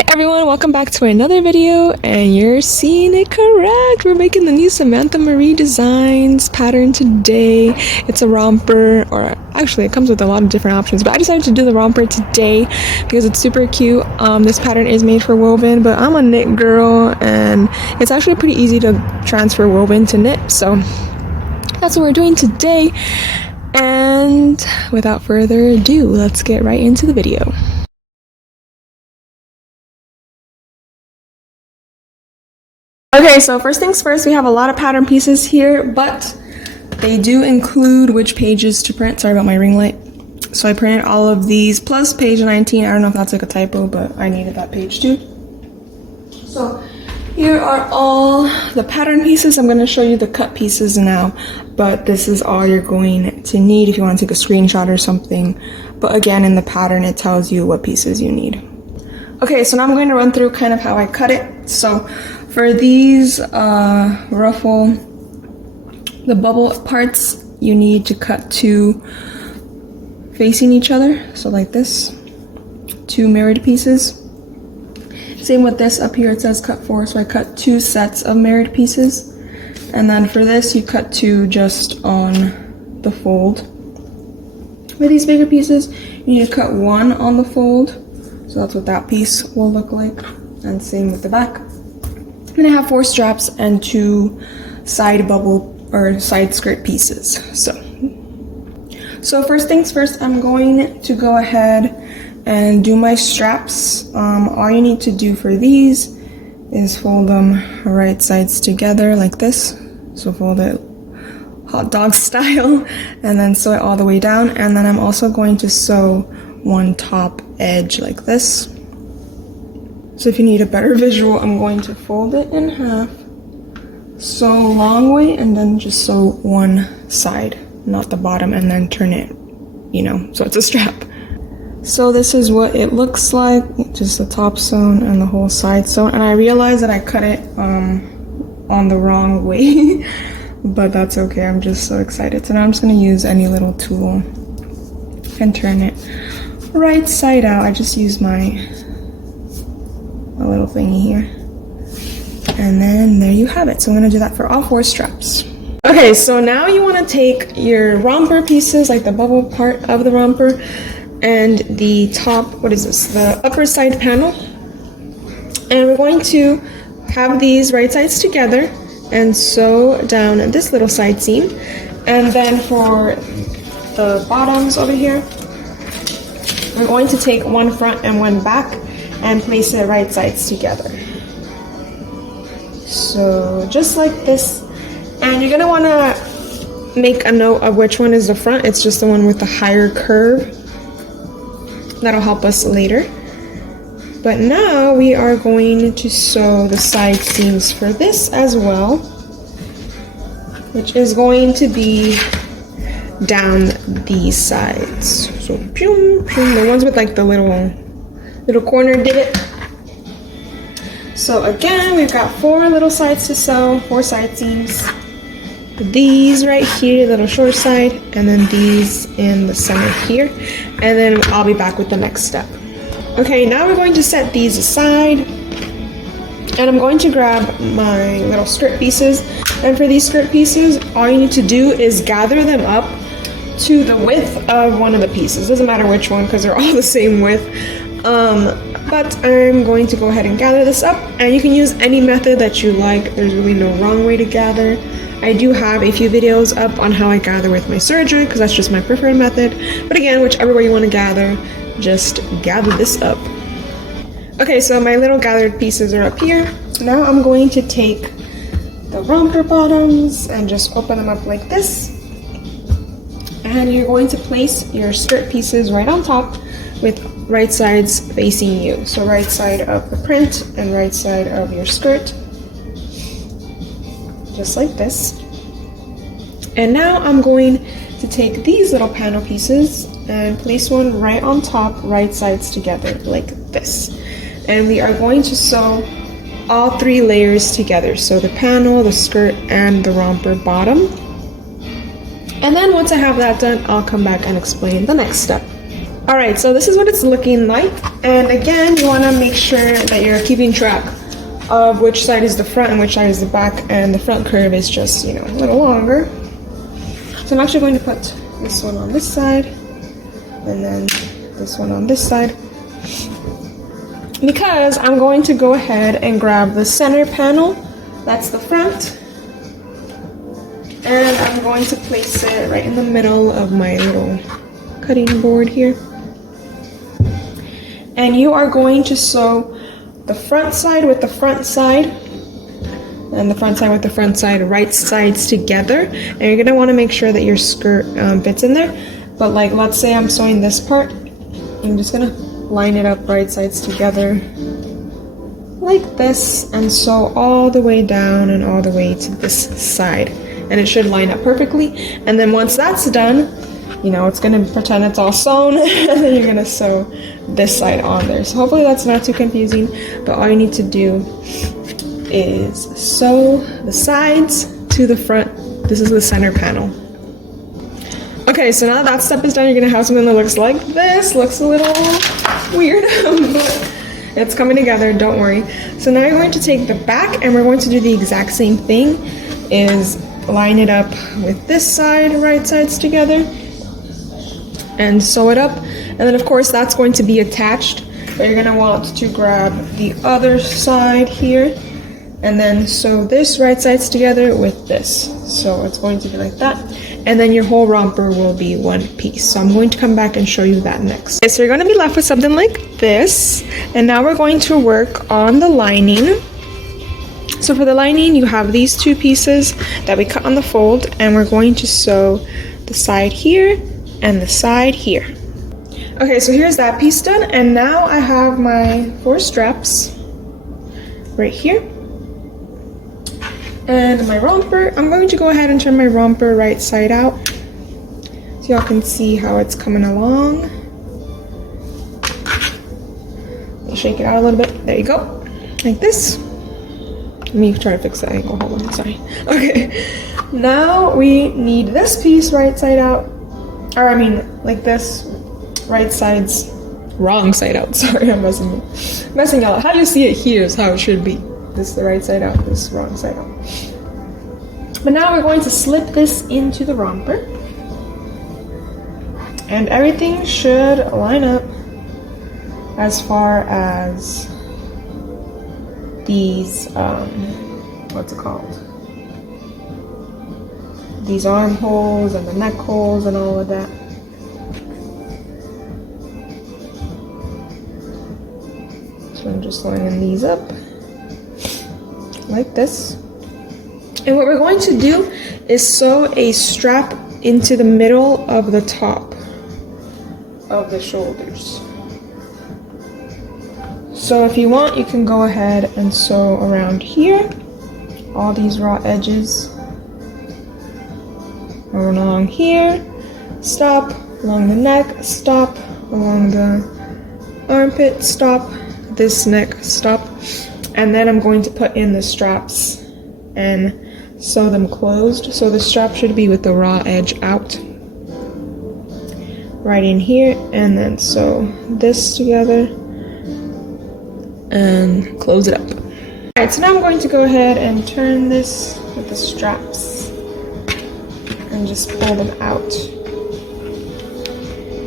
Hi everyone, welcome back to another video, and you're seeing it correct. We're making the new Samantha Marie Designs pattern today. It's a romper, or actually it comes with a lot of different options, but I decided to do the romper today because it's super cute. This pattern is made for woven, but I'm a knit girl and it's actually pretty easy to transfer woven to knit, so that's what we're doing today. And without further ado, let's get right into the video. Okay, so first things first, we have a lot of pattern pieces here, but they do include which pages to print. Sorry about my ring light. So I printed all of these plus page 19. I don't know if that's like a typo, but I needed that page too. So here are all the pattern pieces. I'm going to show you the cut pieces now, but this is all you're going to need if you want to take a screenshot or something. But again, in the pattern, it tells you what pieces you need. Okay, so now I'm going to run through kind of how I cut it. So for these ruffle, the bubble parts, you need to cut two facing each other. So like this, two mirrored pieces. Same with this, up here it says cut 4, so I cut 2 sets of mirrored pieces. And then for this, you cut 2 just on the fold. For these bigger pieces, you need to cut 1 on the fold. So that's what that piece will look like. And same with the back. Then I have 4 straps and 2 side bubble or side skirt pieces. So first things first, I'm going to go ahead and do my straps. All you need to do for these is fold them right sides together like this. So fold it hot dog style and then sew it all the way down. And then I'm also going to sew one top edge like this. So if you need a better visual, I'm going to fold it in half, sew long way, and then just sew one side, not the bottom, and then turn it, so it's a strap. So this is what it looks like, just the top sewn and the whole side sewn. And I realized that I cut it on the wrong way, but that's okay. I'm just so excited. So now I'm just gonna use any little tool and turn it right side out. I just use my little thingy here, and then there you have it. So I'm going to do that for all 4 straps. Okay, so now you want to take your romper pieces, like the bubble part of the romper and the top, what is this, the upper side panel, and we're going to have these right sides together and sew down this little side seam. And then for the bottoms over here, we're going to take one front and one back and place it right sides together. So just like this. And you're gonna wanna make a note of which one is the front. It's just the one with the higher curve. That'll help us later. But now we are going to sew the side seams for this as well, which is going to be down these sides. So the ones with like the little corner divot. So again, we've got 4 little sides to sew, 4 side seams. These right here, little short side, and then these in the center here. And then I'll be back with the next step. Okay, now we're going to set these aside. And I'm going to grab my little skirt pieces. And for these skirt pieces, all you need to do is gather them up to the width of one of the pieces. Doesn't matter which one because they're all the same width. But I'm going to go ahead and gather this up, and you can use any method that you like. There's really no wrong way to gather. I do have a few videos up on how I gather with my serger because that's just my preferred method. But again, whichever way you want to gather, just gather this up. Okay, so my little gathered pieces are up here. Now I'm going to take the romper bottoms and just open them up like this. And you're going to place your skirt pieces right on top with right sides facing you. So right side of the print and right side of your skirt. Just like this. And now I'm going to take these little panel pieces and place one right on top, right sides together like this. And we are going to sew all 3 layers together. So the panel, the skirt, and the romper bottom. And then once I have that done, I'll come back and explain the next step. All right, so this is what it's looking like. And again, you want to make sure that you're keeping track of which side is the front and which side is the back, and the front curve is just, you know, a little longer. So I'm actually going to put this one on this side and then this one on this side, because I'm going to go ahead and grab the center panel, that's the front, and I'm going to place it right in the middle of my little cutting board here. And you are going to sew the front side with the front side and the front side with the front side, right sides together. And you're gonna wanna make sure that your skirt fits in there. But like, let's say I'm sewing this part, I'm just gonna line it up right sides together like this and sew all the way down and all the way to this side. And it should line up perfectly. And then once that's done, you know, it's gonna pretend it's all sewn and then you're gonna sew this side on there. So hopefully that's not too confusing, but all you need to do is sew the sides to the front. This is the center panel. Okay, so now that step is done, you're gonna have something that looks like this. Looks a little weird, but it's coming together, don't worry. So now you're going to take the back and we're going to do the exact same thing, is line it up with this side, right sides together, and sew it up. And then of course that's going to be attached, but you're gonna want to grab the other side here and then sew this right sides together with this. So it's going to be like that. And then your whole romper will be one piece. So I'm going to come back and show you that next. Okay, so you're gonna be left with something like this. And now we're going to work on the lining. So for the lining, you have these two pieces that we cut on the fold, and we're going to sew the side here and the side here. Okay, so here's that piece done, and now I have my 4 straps right here. And my romper, I'm going to go ahead and turn my romper right side out so y'all can see how it's coming along. Shake it out a little bit, there you go, like this. Let me try to fix the angle, hold on, sorry. Okay, now we need this piece right side out, or I mean like this, right sides, wrong side out, sorry, I'm messing y'all up. How you see it here is how it should be. This is the right side out, this is wrong side out. But now we're going to slip this into the romper, and everything should line up as far as these, what's it called? These armholes and the neck holes and all of that. So I'm just lining these up like this. And what we're going to do is sew a strap into the middle of the top of the shoulders. So if you want, you can go ahead and sew around here, all these raw edges, along here, stop, along the neck, stop, along the armpit, stop, this neck, stop, and then I'm going to put in the straps and sew them closed. So the strap should be with the raw edge out, right in here, and then sew this together and close it up. Alright, so now I'm going to go ahead and turn this with the straps and just pull them out.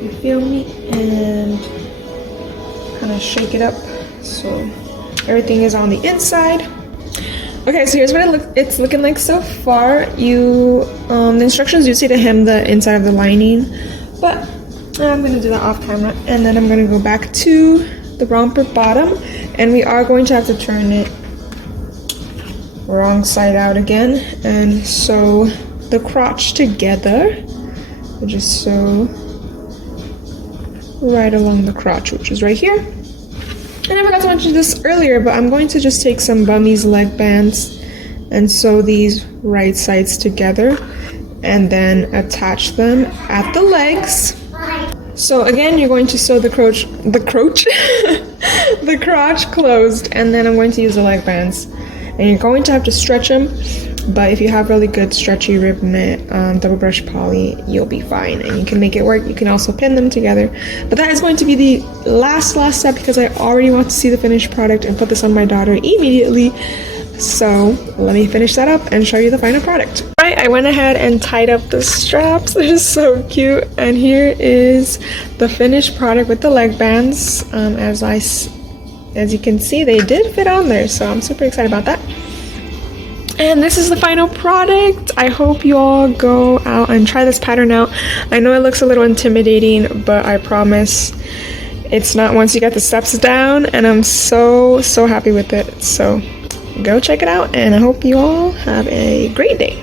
You feel me? And kind of shake it up so everything is on the inside. Okay, so here's what it's looking like so far. The instructions do say to hem the inside of the lining, but I'm going to do that off camera. And then I'm going to go back to the romper bottom, and we are going to have to turn it wrong side out again and sew the crotch together. So just sew right along the crotch, which is right here. And I forgot to mention this earlier, but I'm going to just take some Bummy's leg bands and sew these right sides together and then attach them at the legs. So again, you're going to sew the crotch the crotch closed, and then I'm going to use the leg bands. And you're going to have to stretch them But if you have really good stretchy rib knit double brush poly, you'll be fine and you can make it work. You can also pin them together. But that is going to be the last step because I already want to see the finished product and put this on my daughter immediately. So let me finish that up and show you the final product. Right, I went ahead and tied up the straps. They're so cute. And here is the finished product with the leg bands. As you can see, they did fit on there, so I'm super excited about that. And this is the final product. I hope you all go out and try this pattern out. I know it looks a little intimidating, but I promise it's not once you get the steps down, and I'm so happy with it. So go check it out, and I hope you all have a great day.